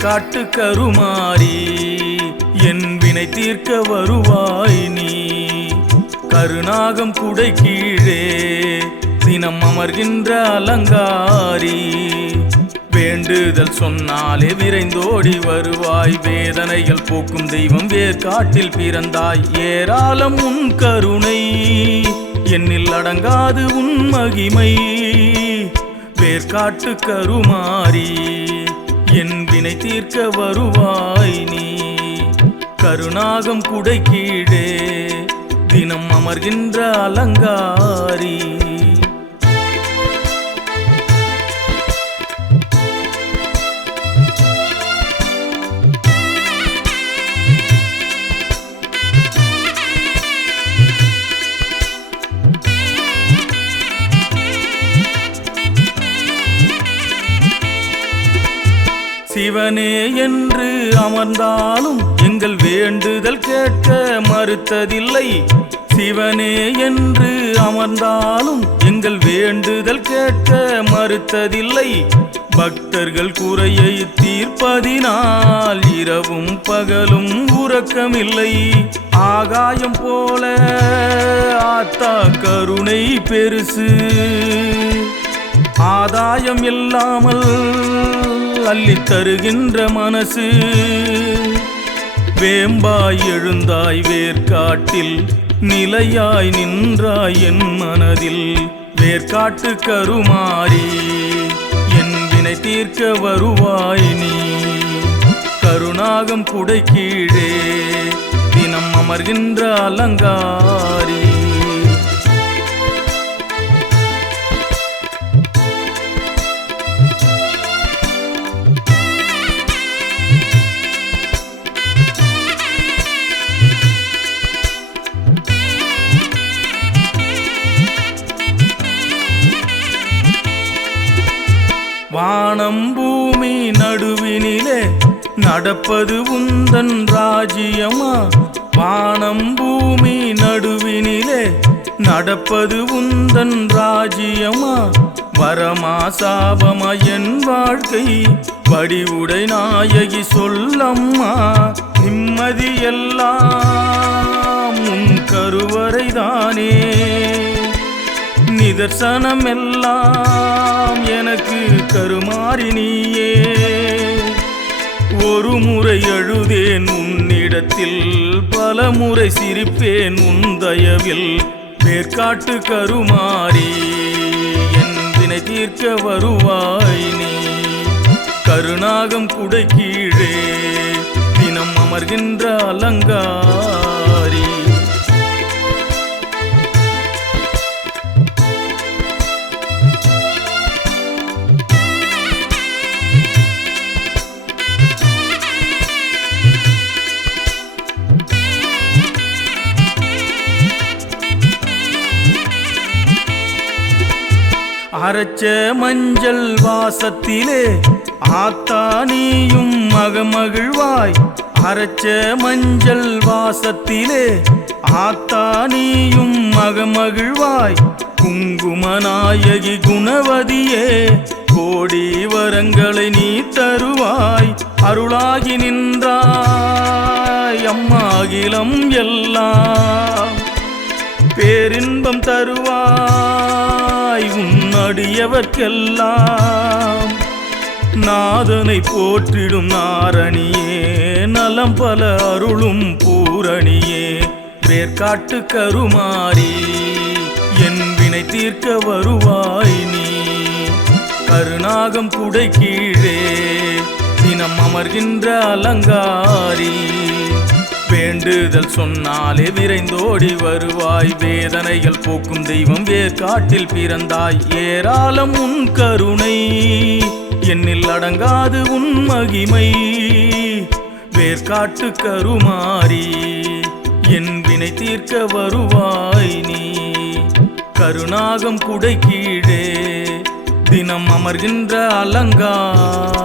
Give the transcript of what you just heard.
வேர்க்காட்டு கருமாரி என் வினை தீர்க்க வருவாய் நீ. கருநாகம் குடை கீழே தினம் அமர்கின்ற அலங்காரி, வேண்டுதல் சொன்னாலே விரைந்தோடி வருவாய். வேதனைகள் போக்கும் தெய்வம் வேர்க்காட்டில் பிறந்தாய். ஏராளம் உன் கருணை, என்னில் அடங்காது உன் மகிமை. வேர்க்காட்டு கருமாரி என் வினை தீர்க்க வருவாய் நீ. கருநாகம் குடை கீழே தினம் அமர்கின்ற அலங்காரி, சிவனே என்று அமர்ந்தாலும் எங்கள் வேண்டுதல் கேட்க மறுத்ததில்லை. சிவனே என்று அமர்ந்தாலும் எங்கள் வேண்டுதல் கேட்க மறுத்ததில்லை. பக்தர்கள் குறையை தீர்ப்பதினால் இரவும் பகலும் உறக்கமில்லை. ஆகாயம் போல ஆத்தா கருணை பெருசு, ஆதாயம் இல்லாமல் அள்ளித் தருகின்ற மனசு. வேம்பாய் எழுந்தாய் வேர்க்காட்டில், நிலையாய் நின்றாய் என் மனதில். வேர்க்காட்டு கருமாரி என் வினை தீர்க்க வருவாய் நீ. கருநாகம் குடை கீழே தினம் அமர்கின்ற அலங்காரி, வானம் பூமி நடுவினிலே நடப்பது உந்தன் ராஜ்யமா. வானம் பூமி நடுவினிலே நடப்பது உந்தன் ராஜ்யமா. வரமா சாபமா என் வாழ்க்கை, வடிவுடை நாயகி சொல்லம்மா. நிம்மதி எல்லாம் உன் கருவறைதானே, நிதர்சனம் எல்லாம் எனக்கு கருமாரி நீயே. ஒரு முறை அழுதேன் உன்னிடத்தில், பல முறை சிரிப்பேன் உன் தயவில். வேர்க்காட்டு கருமாரி என் வினை தீர்க்க வருவாய் நீ. கருநாகம் குடை கீழே தினம் அமர்கின்ற அலங்காரி, அரைச்ச மஞ்சள் வாசத்திலே ஆத்தா நீயும் மகமகிழ்வாய். அரைச்ச மஞ்சள் வாசத்திலே ஆத்தா நீயும் மகமகிழ்வாய். குங்குமநாயகி குணவதியே, கோடி வரங்களை நீ தருவாய். அருளாகி நின்றாய் அம்மா அகிலம் எல்லாம். பேரின்பம் தருவாய் உன் அடியவர்க்கெல்லாம். நாதனை போற்றிடும் நாரணியே, நலம் பல அருளும் பூரணியே. வேர்க்காட்டு கருமாரி என் வினை தீர்க்க வருவாய் நீ. கருநாகம் குடை கீழே தினம் அமர்கின்ற அலங்காரி, வேண்டுதல் சொன்னாலே விரைந்தோடி வருவாய். வேதனைகள் போக்கும் தெய்வம் வேர்க்காட்டில் பிறந்தாய். ஏராளம் உன் கருணை, என்னில் அடங்காது உன் மகிமை. வேர்க்காட்டு கருமாரி என் வினை தீர்க்க வருவாய் நீ. கருநாகம் குடை கீழே தினம் அமர்கின்ற அலங்காரி.